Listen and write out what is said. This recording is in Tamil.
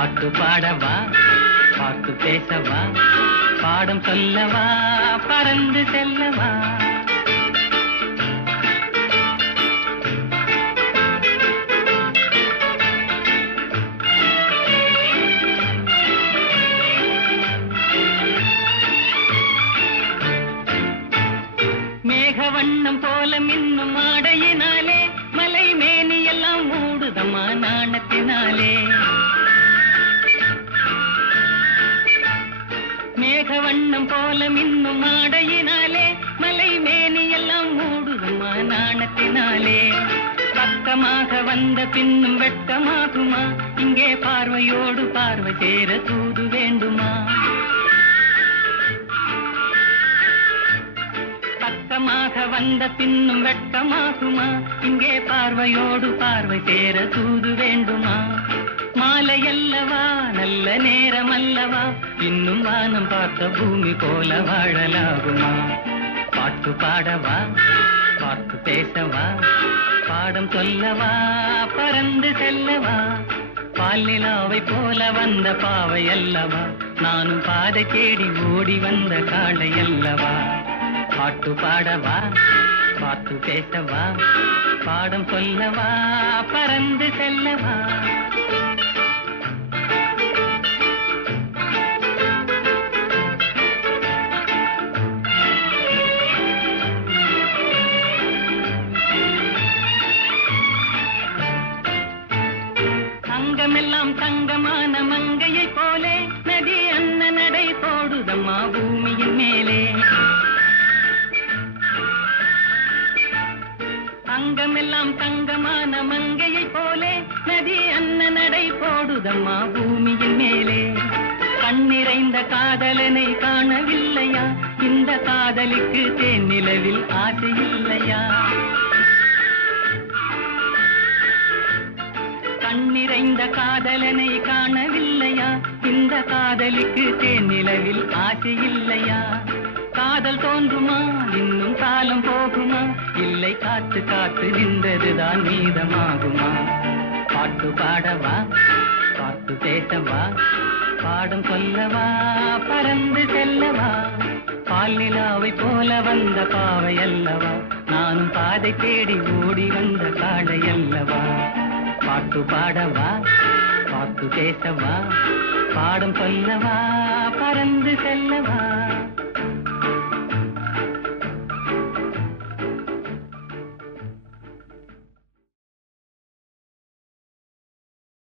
பாட்டு பாடவா? பார்த்து பேசவா? பாடம் சொல்லவா? பறந்து செல்லவா? மேக வண்ணம் போல மின்னும் ஆடையினாலே மலை மேனி எல்லாம் மூடுதம்மா நாணத்தினாலே. மேக வண்ணம் போல மின்னும் ஆடையினாலே மலை மேனி எல்லாம் மூடுதம்மா நாணத்தினாலே பக்கமாக வந்த பின்னும் வெட்டமாகுமா? இங்கே பார்வையோடு பார்வை சேர தூது வேண்டுமா? பக்கமாக வந்த பின்னும் வெட்கமாகுமா இங்கே பார்வையோடு பார்வை சேர தூது வேண்டுமா? மாலையல்லவா நல்ல நேரம் அல்லவா இன்னும் வானம் பார்த்த பூமி போல வாழலாகுமா? பாட்டு பாடவா? பார்த்து பேசவா? பாடம் சொல்லவா? பறந்து செல்லவா? பால்நிலாவை போல வந்த பாவை அல்லவா? நானும் பாதை தேடி ஓடி வந்த காளை அல்லவா? பாட்டு பாடவா? பார்த்து பேசவா? பாடம் சொல்லவா? பறந்து செல்லவா? அங்கமெல்லாம் தங்கமான மங்கையை போலே நதி அன்ன நடை போடுதம்மா பூமியின் மேலே. அங்கமெல்லாம் தங்கமான மங்கையை போலே நதி அன்ன நடை போடுதம்மா பூமியின் மேலே. கண்ணிறைந்த காதலனை காணவில்லையா? இந்த காதலுக்கு தேன் நிலவில் ஆசை இல்லையா கண்ணிறைந்த காதலனை காணவில்லையா? இந்த காதலுக்கு தேன் நிலவில் ஆசை இல்லையா? காதல் தோன்றுமா? இன்னும் காலம் போகுமா? இல்லை காத்து காத்து நின்றதுதான் மீதமாகுமா? பாட்டு பாடவா? பாட்டு பேசவா பாடம் சொல்லவா? பறந்து செல்லவா? பால் நிலாவை போல வந்த பாவை அல்லவா? நானும் பாதை தேடி ஓடி வந்த காடை அல்லவா? பாட்டு பாடவா? பாட்டு பேசவா பாடம் சொல்லவா? பறந்து செல்லவா?